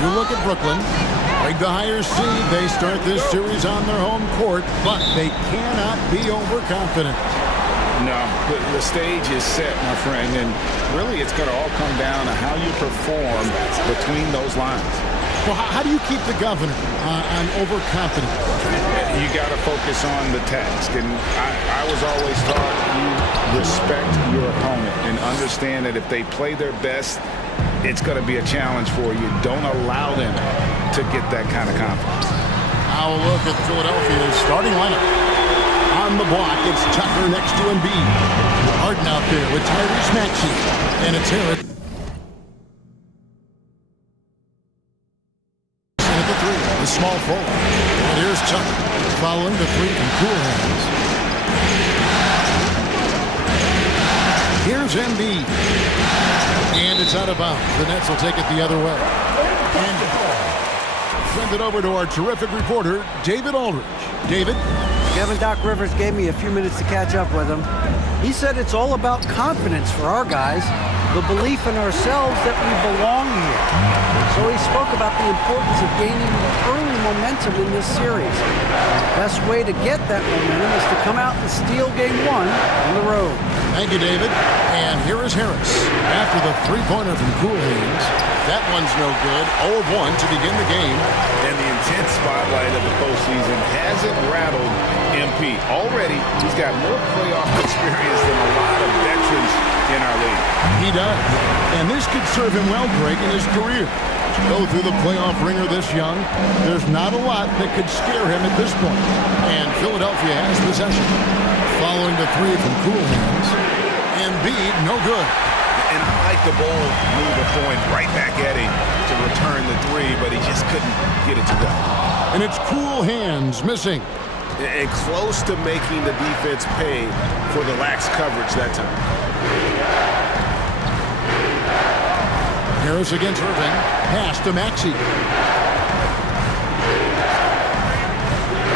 You look at Brooklyn. Like the higher seed, they start this series on their home court, but they cannot be overconfident. No, the stage is set, my friend, and really it's going to all come down to how you perform between those lines. Well, how do you keep the governor on overconfidence? You got to focus on the task, and I was always taught you respect your opponent and understand that if they play their best, it's going to be a challenge for you. Don't allow them to get that kind of confidence. Now a look at Philadelphia's starting lineup. On the block, it's Tucker next to Embiid. Harden out there with Tyrese Maxey. And it's Harris. And at the three, the small forward. And here's Tucker following the three from Cool Hands. Here's Embiid. And it's out of bounds. The Nets will take it the other way. And send it over to our terrific reporter, David Aldridge. David? Kevin Doc Rivers gave me a few minutes to catch up with him. He said it's all about confidence for our guys, the belief in ourselves that we belong here. So he spoke about the importance of gaining early momentum in this series. The best way to get that momentum is to come out and steal game one on the road. Thank you, David. And here is Harris after the three-pointer from Cool Hands. That one's no good. 0 of 1 to begin the game. And the intense spotlight of the postseason hasn't rattled MP. Already, he's got more playoff experience than a lot of veterans in our league. He does. And this could serve him well, Greg, in his career. To go through the playoff ringer this young, there's not a lot that could scare him at this point. And Philadelphia has possession. Following the three from Cool Hands. Embiid, no good. And I like the ball move a point right back at him to return the three, but he just couldn't get it to go. And it's Cool Hands missing. And close to making the defense pay for the lax coverage that time. Harris against Irving. Pass to Maxey.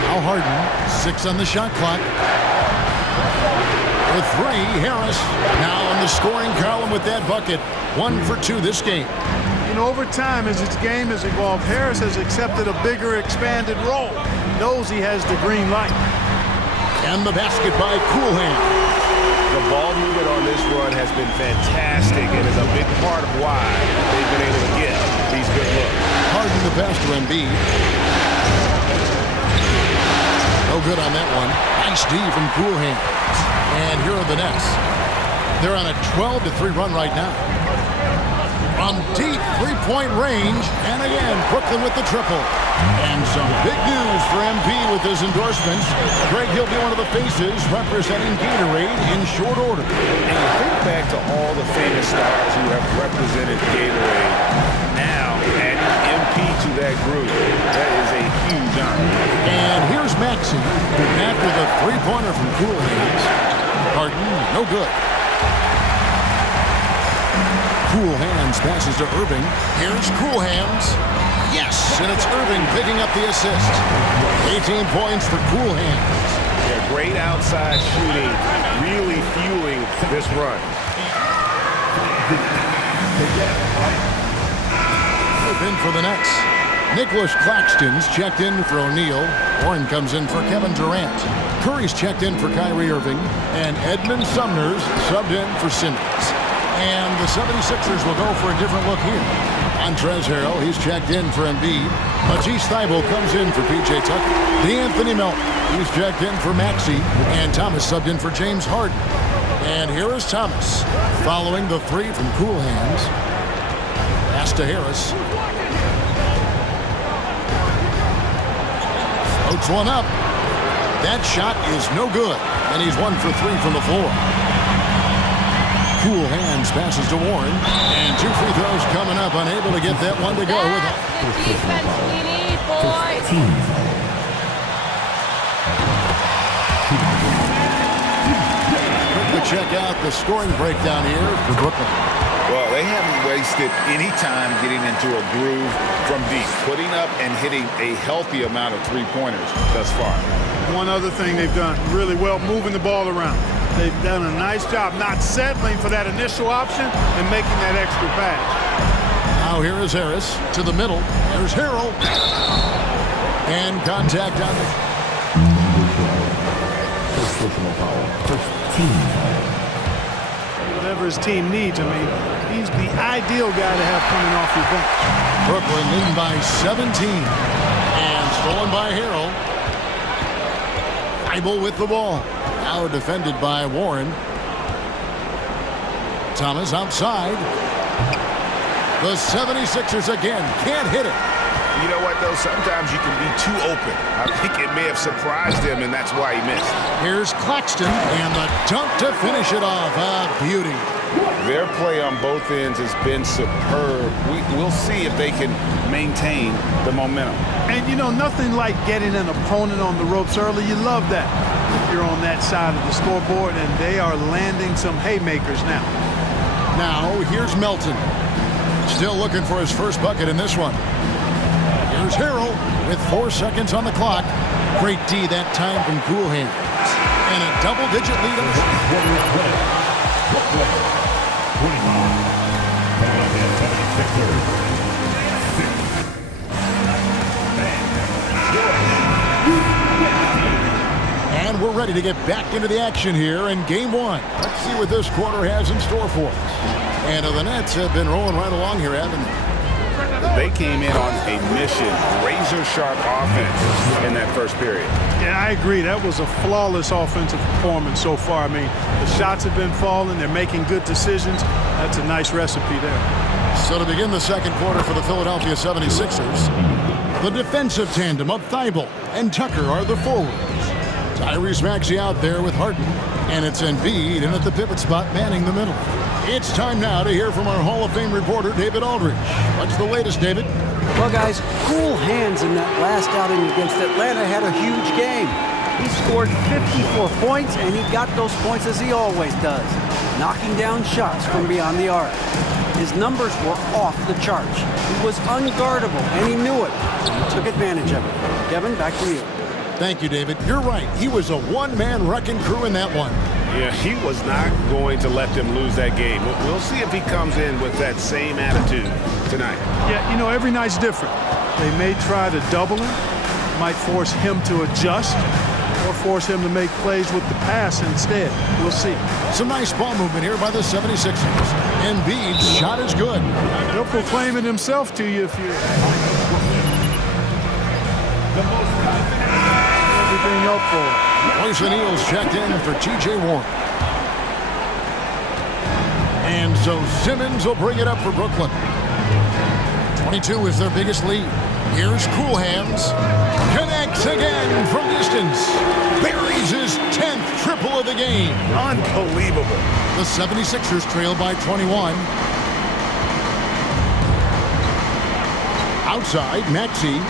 Now Harden. 6 on the shot clock. The three, Harris. Now on the scoring column with that bucket. 1 for 2 this game. You know, over time, as his game has evolved, Harris has accepted a bigger, expanded role. Knows he has the green light. And the basket by Cool Hands. The ball movement on this run has been fantastic and is a big part of why they've been able to get these good looks. Harden the pass to Embiid. No good on that one. Nice D from Cool Hands. And here are the Nets. They're on a 12-3 run right now. From deep three-point range, and again, Brooklyn with the triple. And some big news for MP with his endorsements. Greg, he'll be one of the faces representing Gatorade in short order. And you think back to all the famous stars who have represented Gatorade. Now, adding MP to that group, that is a huge honor. And here's Maxey after the three-pointer from Cool Hands. Harden, no good. Cool Hands passes to Irving. Here's Cool Hands. Yes, and it's Irving picking up the assist. 18 points for Cool Hands. Yeah, great outside shooting, really fueling this run. In for the Nets. Nicholas Claxton's checked in for O'Neal. Warren comes in for Kevin Durant. Curry's checked in for Kyrie Irving. And Edmund Sumner's subbed in for Simmons. And the 76ers will go for a different look here. Montrezl Harrell, he's checked in for Embiid. Matisse Thybulle comes in for P.J. Tucker. D'Anthony Melton, he's checked in for Maxey. And Thomas subbed in for James Harden. And here is Thomas, following the three from Cool Hands. Pass to Harris. Floats one up. That shot is no good. And he's 1 for 3 from the floor. Cool Hands passes to Warren. And 2 free throws coming up. Unable to get that one to go. Defense we need, boys. Quickly check out the scoring breakdown here for Brooklyn. Well, they haven't wasted any time getting into a groove from deep, putting up and hitting a healthy amount of three-pointers thus far. One other thing they've done really well, moving the ball around. They've done a nice job not settling for that initial option and making that extra pass. Now Now here is Harris to the middle. There's Harrell. And contact on the... First personal foul. First team foul. Whatever his team needs, I mean, he's the ideal guy to have coming off your bench. Brooklyn leading by 17. And stolen by Harrell. Thibault with the ball. Now defended by Warren. Thomas outside. The 76ers again can't hit it. You know what, though? Sometimes you can be too open. I think it may have surprised him, and that's why he missed. Here's Claxton, and the dunk to finish it off. A beauty. Their play on both ends has been superb. We'll see if they can maintain the momentum. And, you know, nothing like getting an opponent on the ropes early. You love that if you're on that side of the scoreboard, and they are landing some haymakers now. Now, here's Melton. Still looking for his first bucket in this one. Here's Harrell with 4 seconds on the clock. Great D that time from Cool Hands. And a double-digit lead. And we're ready to get back into the action here in Game 1. Let's see what this quarter has in store for us. And the Nets have been rolling right along here, haven't they? They came in on a mission, razor-sharp offense in that first period. Yeah, I agree. That was a flawless offensive performance so far. I mean, the shots have been falling. They're making good decisions. That's a nice recipe there. So to begin the second quarter for the Philadelphia 76ers, the defensive tandem of Thibault and Tucker are the forwards. Tyrese Maxey out there with Harden, and it's Embiid in at the pivot spot manning the middle. It's time now to hear from our Hall of Fame reporter, David Aldridge. What's the latest, David? Well, guys, Cool Hands in that last outing against Atlanta had a huge game. He scored 54 points, and he got those points as he always does, knocking down shots from beyond the arc. His numbers were off the charts. He was unguardable, and he knew it. And he took advantage of it. Kevin, back to you. Thank you, David. You're right. He was a one-man wrecking crew in that one. Yeah, he was not going to let them lose that game. We'll see if he comes in with that same attitude tonight. Yeah, you know, every night's different. They may try to double him, might force him to adjust, or force him to make plays with the pass instead. We'll see. Some nice ball movement here by the 76ers. Embiid's shot is good. He'll proclaim it himself to you if you... Everything up for him. Royce O'Neal's checked in for T.J. Warren. And so Simmons will bring it up for Brooklyn. 22 is their biggest lead. Here's Cool Hands. Connects again from distance. Buries his 10th triple of the game. Unbelievable. The 76ers trail by 21. Outside, Maxey.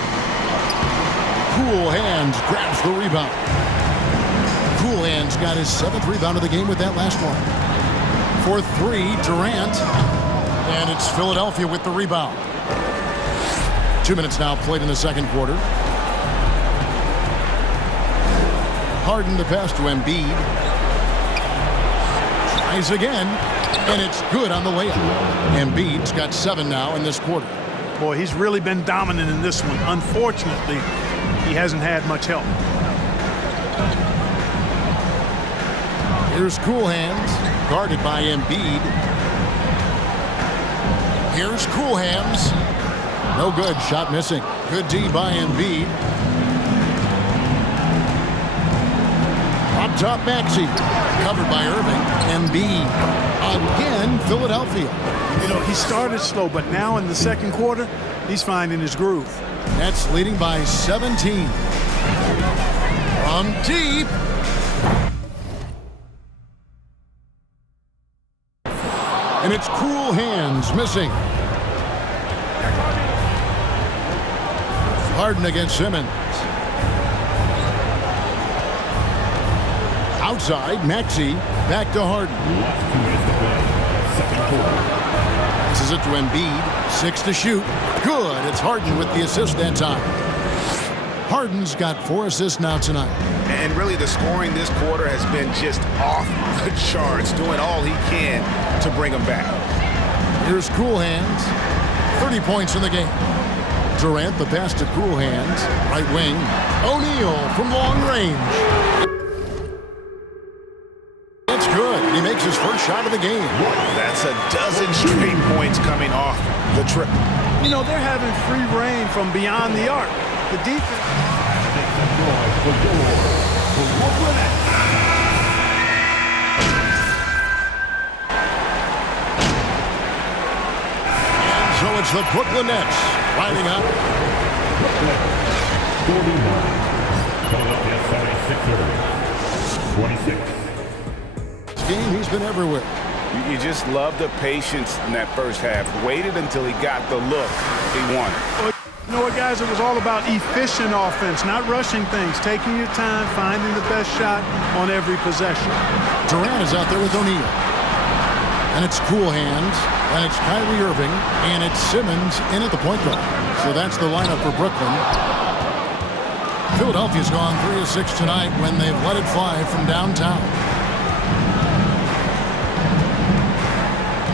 Cool Hands grabs the rebound. Cool Hands got his 7th rebound of the game with that last one. For 3, Durant. And it's Philadelphia with the rebound. 2 minutes now played in the second quarter. Harden the pass to Embiid. Tries again. And it's good on the layup. Embiid's got 7 now in this quarter. Boy, he's really been dominant in this one. Unfortunately, he hasn't had much help. Here's Cool Hands, guarded by Embiid. Here's Cool Hands. No good, shot missing. Good D by Embiid. Up top, Maxey. Covered by Irving. Embiid. Again, Philadelphia. You know, he started slow, but now in the second quarter, he's finding his groove. Nets leading by 17. From deep. And it's Cool Hands missing. Harden against Simmons. Outside, Maxey. Back to Harden. This is it to Embiid. 6 to shoot. Good. It's Harden with the assist that time. Harden's got 4 assists now tonight. And really the scoring this quarter has been just off the charts, doing all he can to bring them back. Here's Cool Hands. 30 points in the game. Durant, the pass to Cool Hands. Right wing. O'Neal from long range. It's good. He makes his first shot of the game. That's a dozen straight points coming off the trip. You know, they're having free reign from beyond the arc. The defense. So it's the Brooklyn Nets lining up. Philadelphia 76ers, 26. This game, he's been everywhere. You just love the patience in that first half. Waited until he got the look he wanted. Well, you know what, guys? It was all about efficient offense, not rushing things, taking your time, finding the best shot on every possession. Durant is out there with O'Neal. And it's Cool Hands. And it's Kyrie Irving. And it's Simmons in at the point guard. So that's the lineup for Brooklyn. Philadelphia's gone 3 of 6 tonight when they've let it fly from downtown.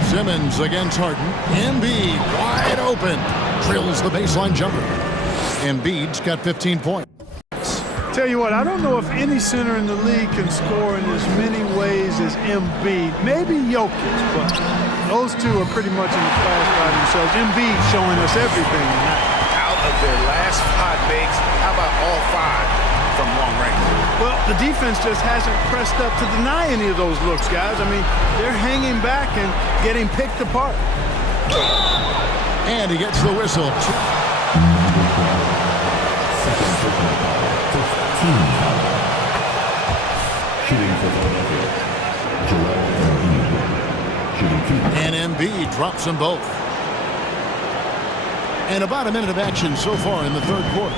Simmons against Harden. Embiid wide open. Drills the baseline jumper. Embiid's got 15 points. Tell you what, I don't know if any center in the league can score in as many ways as Embiid. Maybe Jokic, but those two are pretty much in the class by themselves. Embiid showing us everything tonight. Out of their last 5 makes, how about all 5 from long range? Well, the defense just hasn't pressed up to deny any of those looks, guys. I mean, they're hanging back and getting picked apart. And he gets the whistle. Shooting for Philadelphia, Joel Embiid. Shooting 2. And Embiid drops them both. And about a minute of action so far in the third quarter.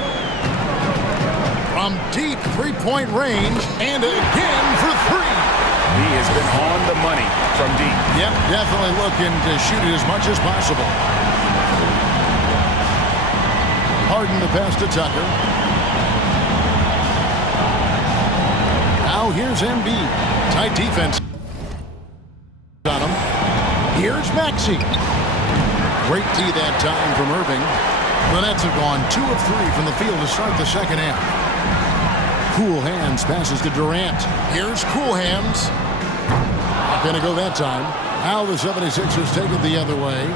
From deep three-point range, and again for 3. He has been on the money from deep. Yep, definitely looking to shoot it as much as possible. Harden the pass to Tucker. Now here's Embiid. Tight defense on him. Here's Maxey. Great D that time from Irving. The Nets have gone 2 of 3 from the field to start the second half. Cool Hands passes to Durant. Here's Cool Hands. Not going to go that time. Now the 76ers take it the other way.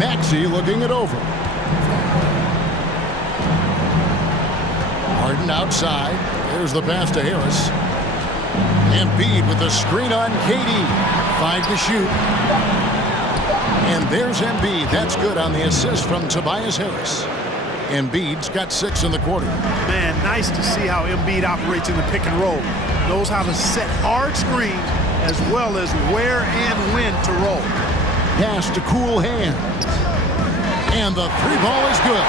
Maxey looking it over. Harden outside. There's the pass to Harris. Embiid with the screen on KD. 5 to shoot. And there's Embiid. That's good on the assist from Tobias Harris. Embiid's got 6 in the quarter. Man, nice to see how Embiid operates in the pick and roll. Knows how to set hard screens as well as where and when to roll. Pass to Cool Hands. And the 3-ball is good.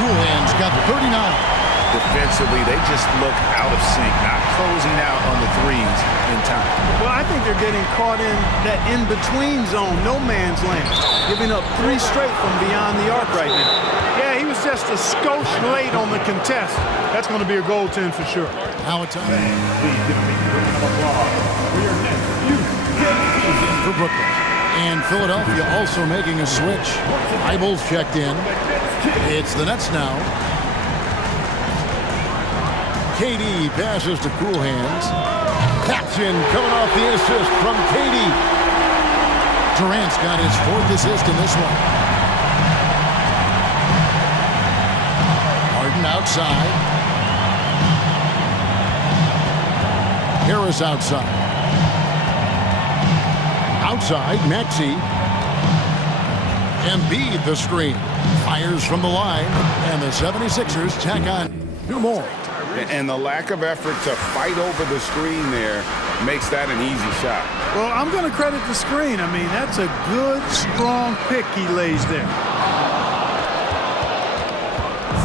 Cool Hands got 39. Defensively, they just look out of sync, not closing out on the threes in time. Well, I think they're getting caught in that in-between zone, no man's land, giving up 3 straight from beyond the arc right now. Yeah, he was just a skosh late on the contest. That's going to be a goaltend for sure. Now it's time for Brooklyn. And Philadelphia also making a switch. Eibel's checked in. It's the Nets now. KD passes to Cool Hands. Caption coming off the assist from KD. Durant's got his 4th assist in this one. Harden outside. Harris outside. Outside, Maxey. Embiid the screen. Fires from the line. And the 76ers tack on 2 more. And the lack of effort to fight over the screen there makes that an easy shot. Well, I'm going to credit the screen. I mean, that's a good, strong pick he lays there.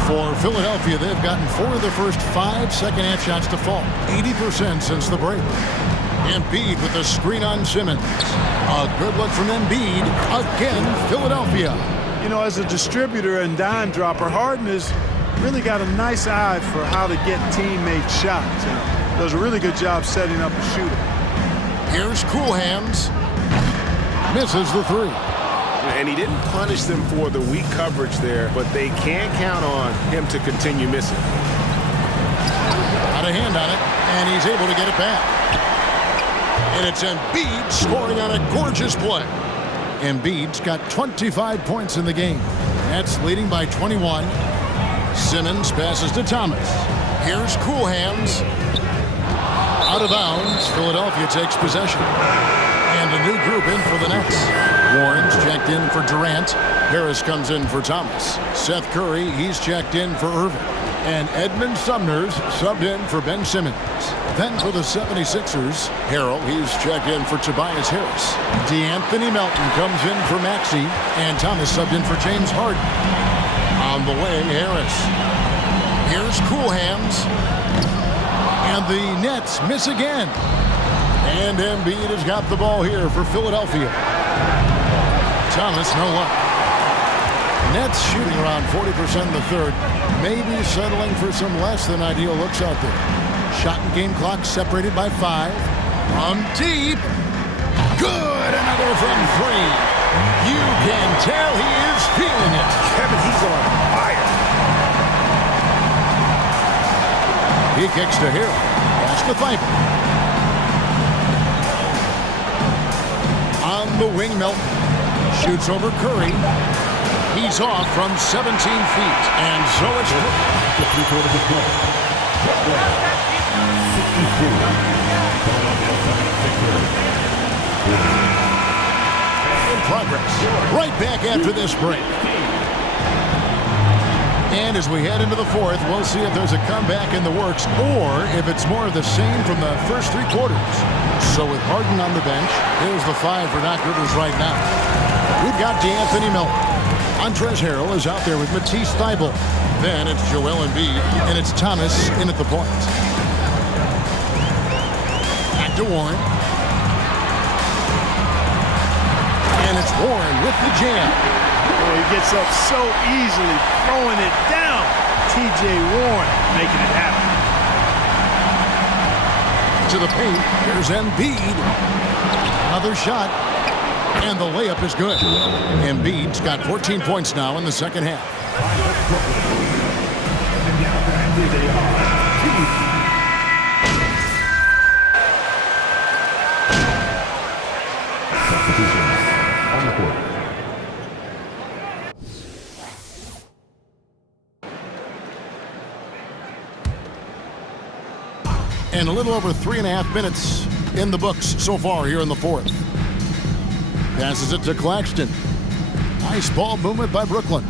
For Philadelphia, they've gotten 4 of the first 5 second-half shots to fall. 80% since the break. Embiid with the screen on Simmons. A good look from Embiid. Again, Philadelphia. You know, as a distributor and dime dropper, Harden has really got a nice eye for how to get teammate shots. And does a really good job setting up a shooter. Here's Cool Hands. misses the three. And he didn't punish them for the weak coverage there, but they can't count on him to continue missing. Got a hand on it, and he's able to get it back. And it's Embiid scoring on a gorgeous play. Embiid's got 25 points in the game. Nets leading by 21. Simmons passes to Thomas. Here's Cool Hands. Out of bounds, Philadelphia takes possession. And a new group in for the Nets. Warren's checked in for Durant. Harris comes in for Thomas. Seth Curry, he's checked in for Irving. And Edmund Sumner's subbed in for Ben Simmons. Then for the 76ers, Harrell, he's checked in for Tobias Harris. DeAnthony Melton comes in for Maxey. And Thomas subbed in for James Harden. On the way, Harris. Here's Cool Hands. And the Nets miss again. And Embiid has got the ball here for Philadelphia. Thomas, no luck. Nets shooting around 40% in the third. Maybe settling for some less than ideal looks out there. Shot and game clock separated by 5. From deep. Good. Another from 3. You can tell he is feeling it. Kevin, he's on fire. He kicks to Hill. Pass to Thibault. On the wing, Melton. Shoots over Curry. He's off from 17 feet. And so it's in progress. Right back after this break. And as we head into the fourth, we'll see if there's a comeback in the works or if it's more of the same from the first 3 quarters. So with Harden on the bench, here's the 5 for Doc Rivers right now. We've got DeAnthony Melton. Montrezl Harrell is out there with Matisse Thybulle. Then it's Joel Embiid, and it's Thomas in at the point. Back to Warren. And it's Warren with the jam. Oh, he gets up so easily, throwing it down. T.J. Warren making it happen. To the paint, here's Embiid. Another shot. And the layup is good. Embiid's got 14 points now in the second half. On the court. And a little over 3.5 minutes in the books so far here in the fourth. Passes it to Claxton. Nice ball movement by Brooklyn.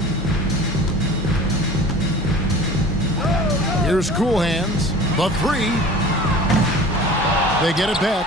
Here's Cool Hands. The 3. They get it back.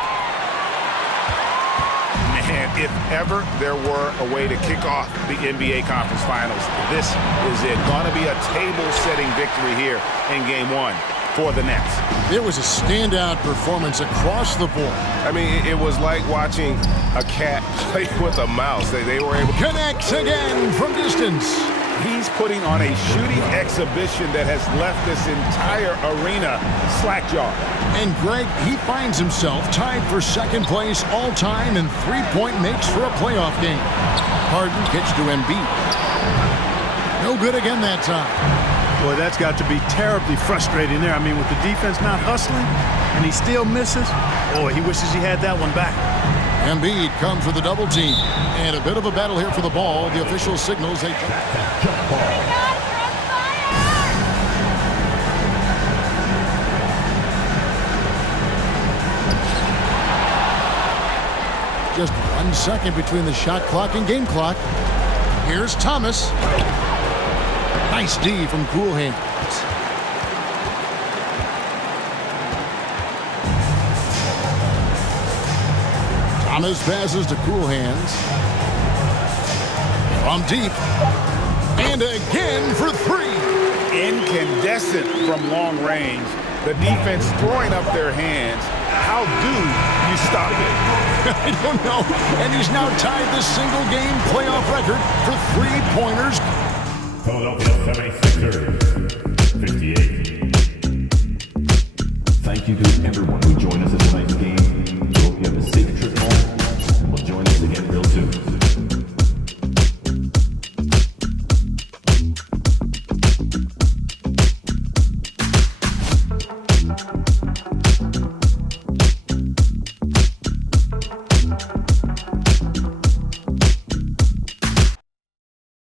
Man, if ever there were a way to kick off the NBA Conference Finals, this is it. Going to be a table-setting victory here in Game 1 for the Nets. It was a standout performance across the board. I mean, it was like watching a cat play with a mouse. They were able to Connects again from distance. He's putting on a shooting exhibition that has left this entire arena slack-jawed. And Greg, he finds himself tied for second place all-time in three-point makes for a playoff game. Harden kicks to Embiid. No good again that time. Boy, that's got to be terribly frustrating there. I mean, with the defense not hustling and he still misses, boy, he wishes he had that one back. Embiid comes with a double team. And a bit of a battle here for the ball. The official signals they Jump ball. just 1 second between the shot clock and game clock. Here's Thomas. Nice D from Cool Hands. Thomas passes to Cool Hands. From deep. And again for three. Incandescent from long range. The defense throwing up their hands. How do you stop it? I don't know. And he's now tied the single game playoff record for three-pointers. Philadelphia 76ers, 58. Thank you to everyone who joined us tonight.